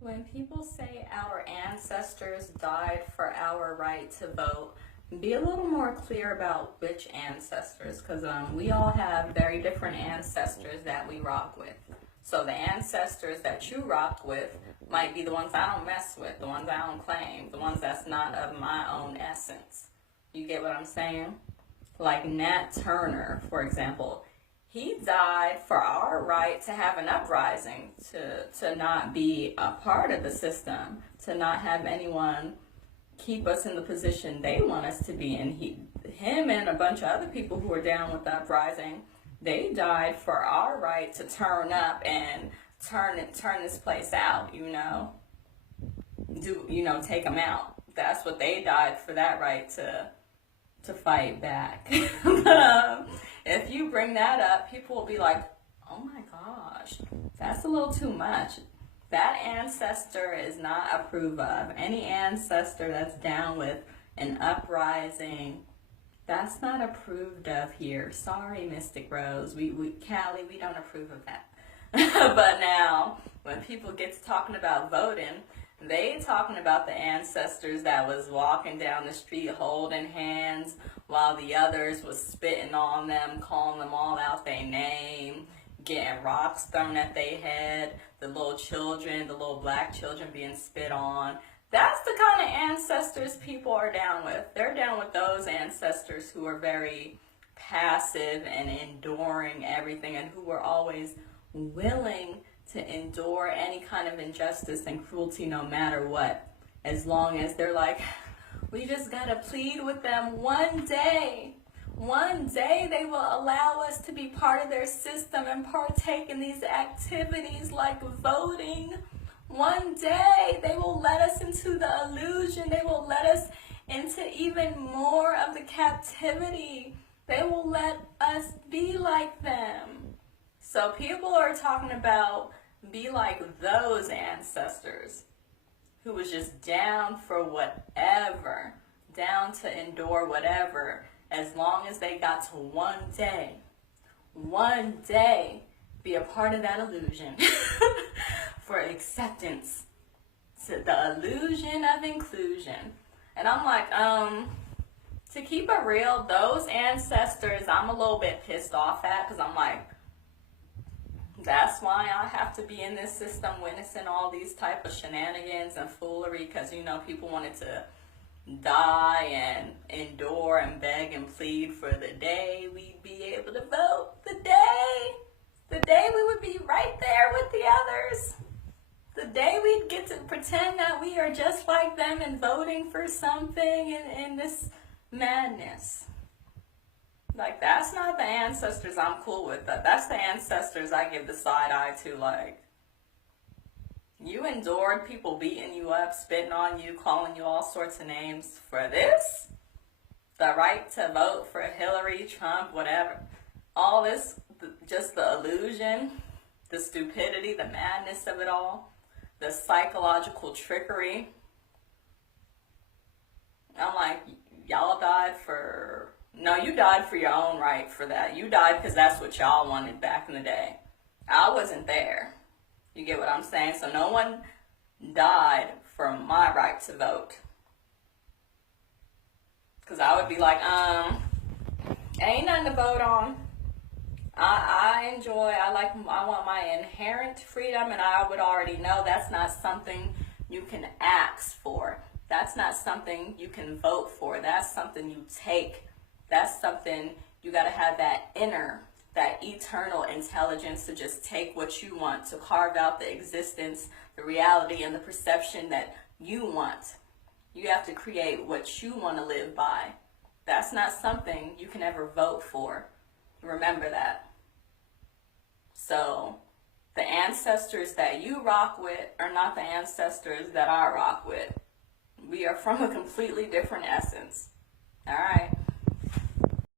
When people say our ancestors died for our right to vote, be a little more clear about which ancestors, because we all have very different ancestors that we rock with. So the ancestors that you rock with might be the ones I don't mess with, the ones I don't claim, the ones that's not of my own essence. You get what I'm saying? Like Nat Turner, for example, he died for our right to have an uprising, to not be a part of the system, to not have anyone keep us in the position they want us to be in. Him and a bunch of other people who were down with the uprising, they died for our right to turn up and turn this place out, take them out. That's what they died for, that right to fight back. But if you bring that up, people will be like, oh my gosh, that's a little too much. That ancestor is not approved of. Any ancestor that's down with an uprising, that's not approved of here. Sorry, Mystic Rose. Callie, we don't approve of that. But now, when people get to talking about voting, they talking about the ancestors that was walking down the street holding hands while the others was spitting on them, calling them all out their name, getting rocks thrown at their head, the little children, the little black children being spit on. That's the kind of ancestors people are down with. They're down with those ancestors who are very passive and enduring everything, and who were always willing to endure any kind of injustice and cruelty no matter what, as long as they're like, we just gotta plead with them. One day they will allow us to be part of their system and partake in these activities like voting. One day they will let us into the illusion. They will let us into even more of the captivity. They will let us be like them. So people are talking about be like those ancestors who was just down for whatever, down to endure whatever, as long as they got to one day be a part of that illusion for acceptance, to the illusion of inclusion. And I'm like, to keep it real, those ancestors I'm a little bit pissed off at, because I'm like, that's why I have to be in this system witnessing all these type of shenanigans and foolery, because people wanted to die and endure and beg and plead for the day we'd be able to vote, the day we would be right there with the others, the day we'd get to pretend that we are just like them and voting for something in this madness. Like, that's not the ancestors I'm cool with. That's the ancestors I give the side eye to. Like, you endured people beating you up, spitting on you, calling you all sorts of names for this? The right to vote for Hillary, Trump, whatever. All this, just the illusion, the stupidity, the madness of it all, the psychological trickery. I'm like, y'all died for... No, you died for your own right for that. You died because that's what y'all wanted back in the day. I wasn't there. You get what I'm saying? So no one died for my right to vote. Because I would be like, ain't nothing to vote on. I want my inherent freedom, and I would already know that's not something you can ask for. That's not something you can vote for. That's something you take. That's something you got to have that inner, that eternal intelligence to just take what you want, to carve out the existence, the reality, and the perception that you want. You have to create what you want to live by. That's not something you can ever vote for. Remember that. So the ancestors that you rock with are not the ancestors that I rock with. We are from a completely different essence. All right.